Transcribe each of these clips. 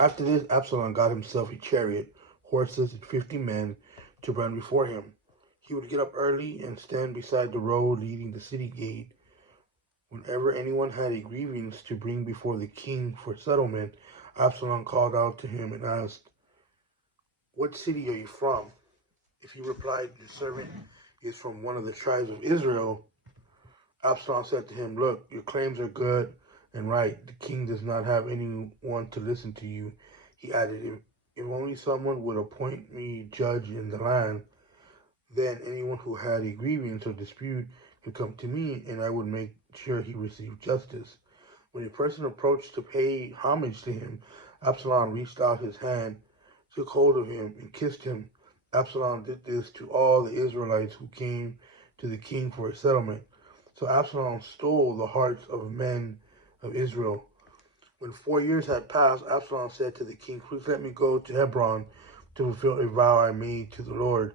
After this, Absalom got himself a chariot, horses, and 50 men to run before him. He would get up early and stand beside the road leading the city gate. Whenever anyone had a grievance to bring before the king for settlement, Absalom called out to him and asked, "What city are you from?" If he replied, "Your servant is from one of the tribes of Israel," Absalom said to him, "Look, your claims are good and right. The king does not have anyone to listen to you." He added, if only someone would appoint me judge in the land, then anyone who had a grievance or dispute could come to me, and I would make sure he received justice." When a person approached to pay homage to him, Absalom reached out his hand, took hold of him, and kissed him. Absalom did this to all the Israelites who came to the king for a settlement. So Absalom stole the hearts of men of Israel. When 4 years had passed, Absalom said to the king, "Please let me go to Hebron to fulfill a vow I made to the Lord.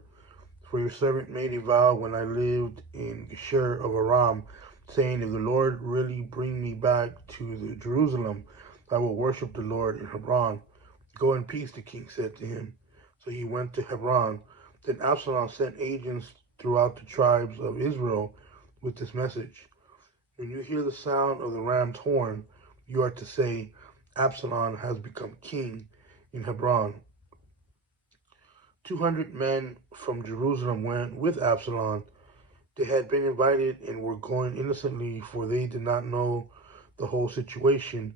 For your servant made a vow when I lived in Geshur of Aram, saying, if the Lord really bring me back to Jerusalem, I will worship the Lord in Hebron." "Go in peace," the king said to him. So he went to Hebron. Then Absalom sent agents throughout the tribes of Israel with this message: "When you hear the sound of the ram's horn, you are to say, Absalom has become king in Hebron." 200 men from Jerusalem went with Absalom. They had been invited and were going innocently, for they did not know the whole situation.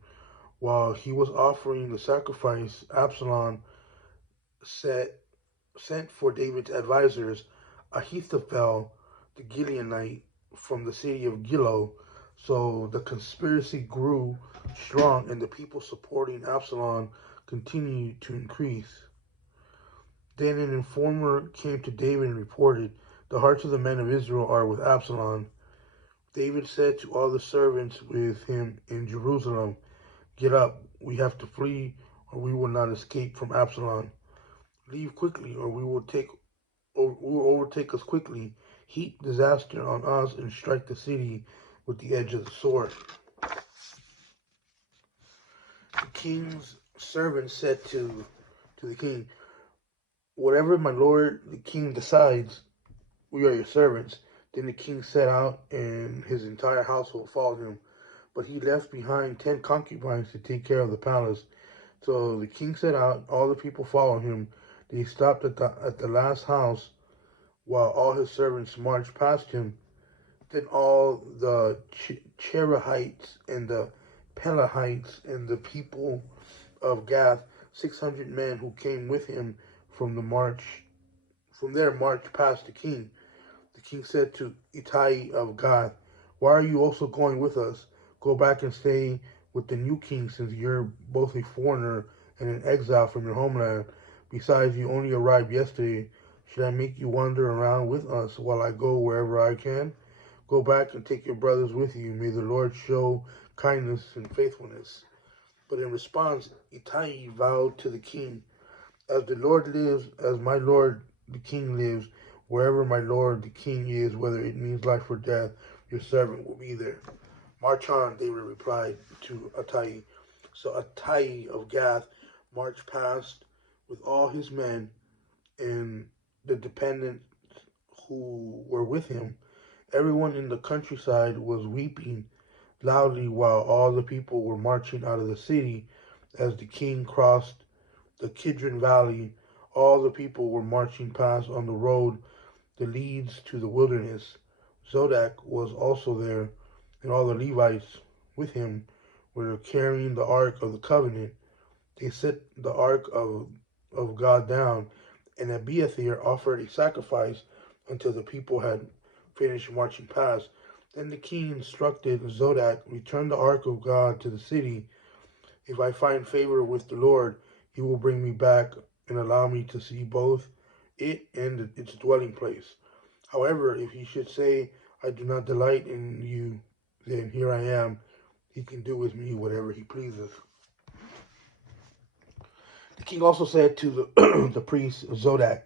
While he was offering the sacrifice, Absalom sent for David's advisors, Ahithophel the Gileonite from the city of Gilo. So the conspiracy grew strong, and the people supporting Absalom continued to increase. Then an informer came to David and reported, "The hearts of the men of Israel are with Absalom." David said to all the servants with him in Jerusalem, "Get up, we have to flee, or we will not escape from Absalom. Leave quickly, or we will overtake us quickly, heap disaster on us, and strike the city with the edge of the sword." The king's servants said to the king, "Whatever my lord the king decides, we are your servants." Then the king set out, and his entire household followed him. But he left behind 10 concubines to take care of the palace. So the king set out, all the people followed him. They stopped at the last house while all his servants marched past him. Then all the Cherethites and the Pelahites and the people of Gath, 600 men who came with him from there marched past the king. The king said to Ittai of Gath, "Why are you also going with us? Go back and stay with the new king, since you're both a foreigner and an exile from your homeland. Besides, you only arrived yesterday. Should I make you wander around with us while I go wherever I can? Go back and take your brothers with you. May the Lord show kindness and faithfulness." But in response, Ittai vowed to the king, "As the Lord lives, as my lord the king lives, wherever my lord the king is, whether it means life or death, your servant will be there." "March on," David replied to Ittai. So Ittai of Gath marched past with all his men and the dependents who were with him. Everyone in the countryside was weeping loudly while all the people were marching out of the city. As the king crossed the Kidron Valley, all the people were marching past on the road that leads to the wilderness. Zodok was also there, and all the Levites with him were carrying the Ark of the Covenant. They set the Ark of God down, and Abiathar offered a sacrifice until the people had finished marching past. Then the king instructed Zodok, "Return the Ark of God to the city. If I find favor with the Lord, he will bring me back and allow me to see both it and its dwelling place. However, if he should say, I do not delight in you, then here I am. He can do with me whatever he pleases." The king also said to the priest Zodok,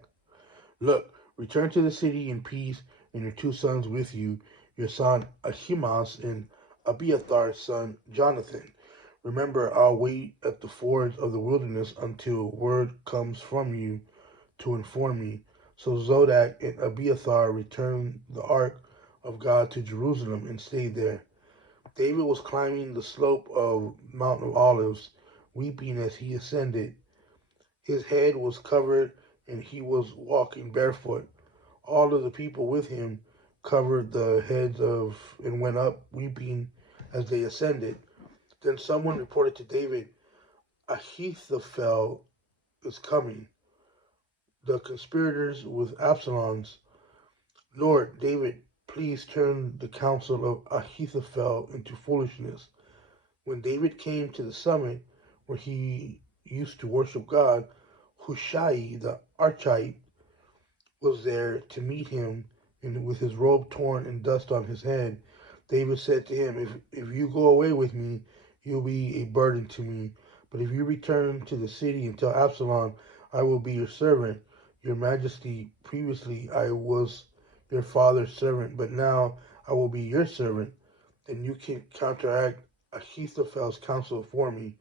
"Look, return to the city in peace, and your 2 sons with you, your son Ahimaaz and Abiathar's son Jonathan. Remember, I'll wait at the fords of the wilderness until word comes from you to inform me." So Zodok and Abiathar returned the ark of God to Jerusalem and stayed there. David was climbing the slope of Mount of Olives, weeping as he ascended. His head was covered, and he was walking barefoot. All of the people with him covered the heads of and went up weeping as they ascended. Then someone reported to David, "Ahithophel is coming, the conspirators with Absalom's. Lord David, please turn the counsel of Ahithophel into foolishness." When David came to the summit where he used to worship God, Hushai the Archite was there to meet him, and with his robe torn and dust on his head. David said to him, if you go away with me, you'll be a burden to me. But if you return to the city and tell Absalom, I will be your servant. Your Majesty, previously I was your father's servant, but now I will be your servant. Then you can counteract Ahithophel's counsel for me.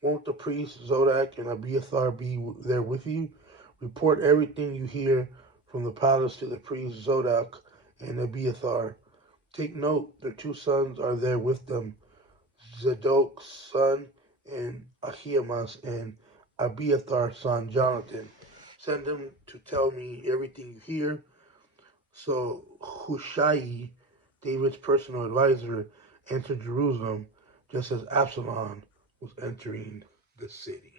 Won't the priests Zodok and Abiathar be there with you? Report everything you hear from the palace to the priests Zodok and Abiathar. Take note, their two sons are there with them, Zadok's son and Ahimaaz, and Abiathar's son Jonathan. Send them to tell me everything you hear. So Hushai, David's personal advisor, entered Jerusalem just as Absalom was entering the city.